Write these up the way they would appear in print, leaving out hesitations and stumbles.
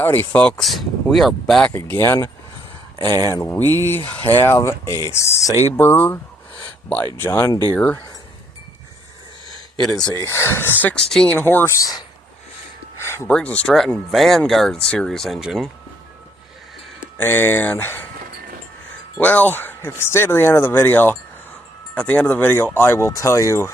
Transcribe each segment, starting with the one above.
Howdy folks, we are back again and we have a Saber by John Deere. It is a 16 horse Briggs & Stratton Vanguard series engine, and well, if you stay to the end of the video, at the end of the video I will tell you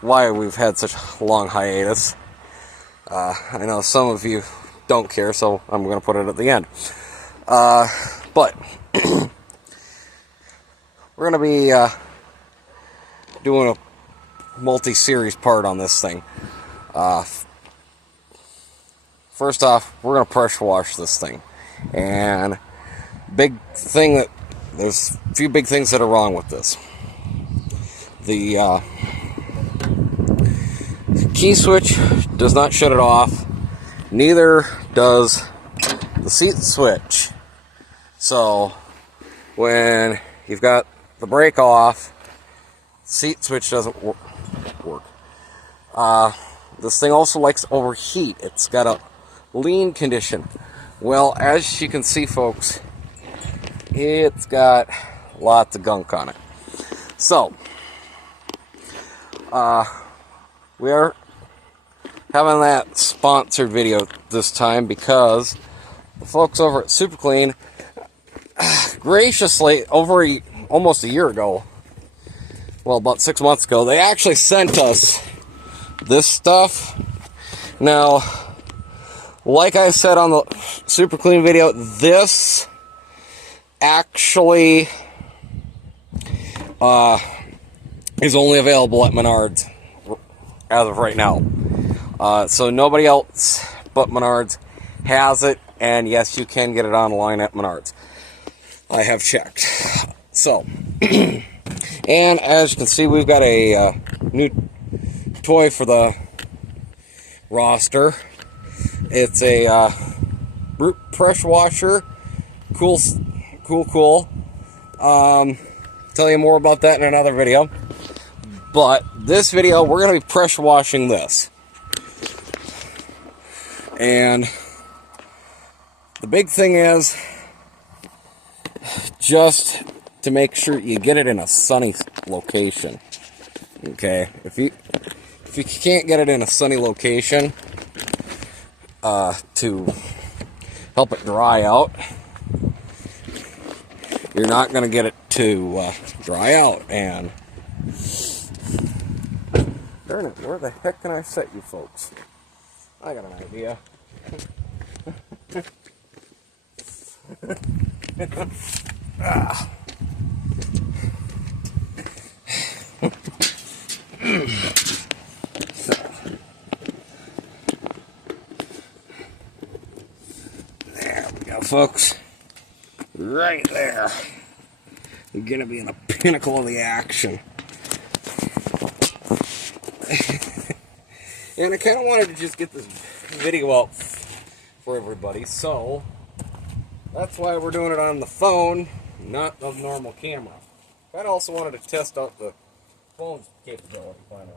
why we've had such a long hiatus. I know some of you don't care, so I'm going to put it at the end. But we're going to be doing a multi-series part on this thing. First off, we're going to pressure wash this thing. And there's a few big things that are wrong with this. The key switch does not shut it off. Neither does the seat switch. So when you've got the brake off, seat switch doesn't work. This thing also likes to overheat. It's got a lean condition. Well, as you can see, folks, it's got lots of gunk on it. So we are having that sponsored video this time because the folks over at Super Clean graciously, almost a year ago, well, about 6 months ago, they actually sent us this stuff. Now, like I said on the Super Clean video, this actually is only available at Menards as of right now. So nobody else but Menards has it, and yes, you can get it online at Menards. I have checked. So, and as you can see, we've got a new toy for the roster. It's a brute pressure washer. Cool. Tell you more about that in another video. But this video, we're going to be pressure washing this. And the big thing is just to make sure you get it in a sunny location. Okay, if you can't get it in a sunny location to help it dry out, you're not going to get it to dry out. And darn it, where the heck can I set you folks? I got an idea. There we go, folks. Right there. You're going to be in the pinnacle of the action. And I kind of wanted to just get this video out for everybody, so that's why we're doing it on the phone, not the normal camera. I also wanted to test out the phone's capability finally.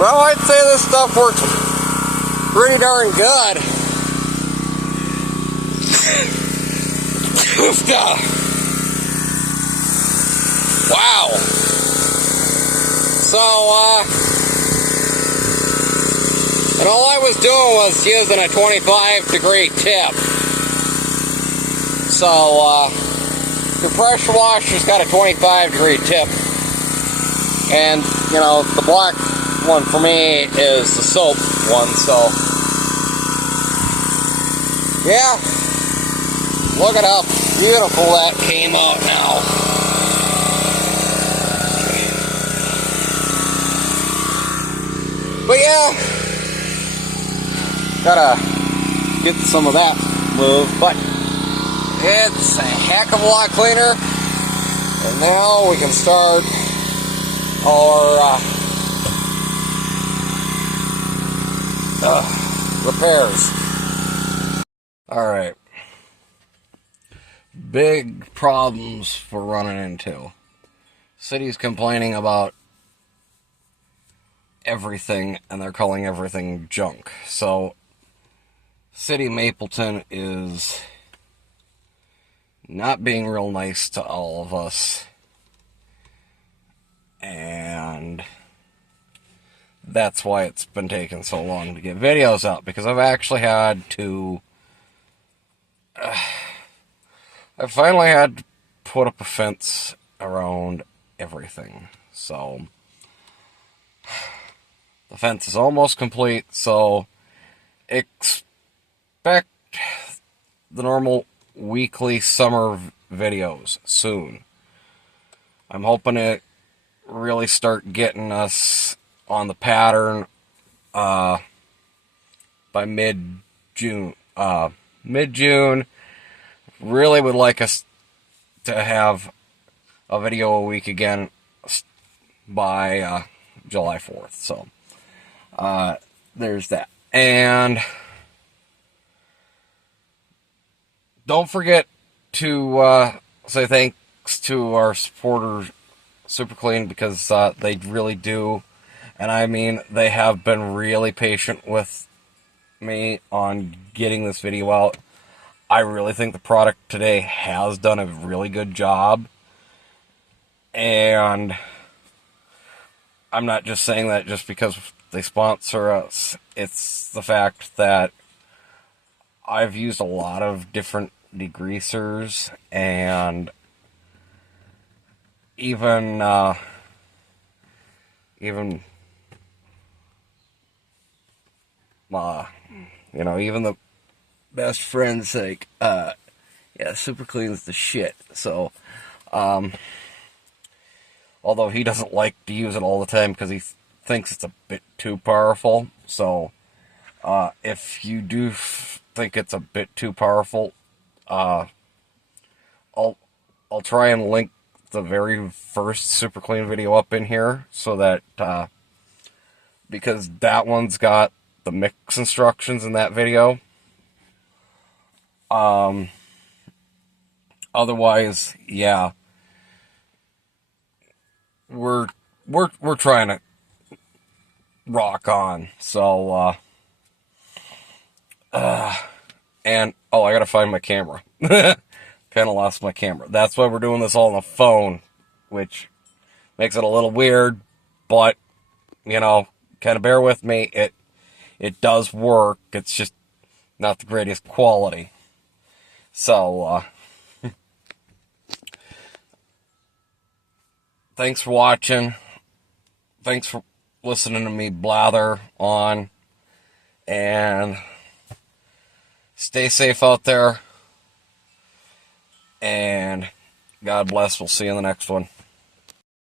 Well, I'd say this stuff works pretty darn good. Wow. So, and all I was doing was using a 25-degree tip. So, the pressure washer's got a 25-degree tip. And, you know, the black one for me is the soap one, so. Yeah. Look at how beautiful that came out now. But yeah, gotta get some of that moved, but it's a heck of a lot cleaner. And now we can start our repairs. Alright. Big problems for running into. City's complaining about everything, and they're calling everything junk. So, City Mapleton is not being real nice to all of us. And that's why it's been taking so long to get videos out, because I've actually had to I finally had to put up a fence around everything. So the fence is almost complete, so expect the normal weekly summer videos soon. I'm hoping to really start getting us on the pattern by mid-June. Mid-June, really would like us to have a video a week again by July 4th. So, there's that. And don't forget to say thanks to our supporters, Super Clean, because they really do. And I mean, they have been really patient with me on getting this video out. I really think the product today has done a really good job. And I'm not just saying that just because they sponsor us. It's the fact that I've used a lot of different degreasers, and even even the best friend's like, yeah, Super Clean's the shit. So, although he doesn't like to use it all the time because he thinks it's a bit too powerful. So, if you do think it's a bit too powerful, I'll try and link the very first Super Clean video up in here, so that because that one's got the mix instructions in that video. Otherwise, yeah, we're trying to rock on. So, and I gotta find my camera. Kind of lost my camera. That's why we're doing this all on the phone, which makes it a little weird, but kind of bear with me. It does work. It's just not the greatest quality. So, thanks for watching. Thanks for listening to me blather on. And stay safe out there. And God bless. We'll see you in the next one.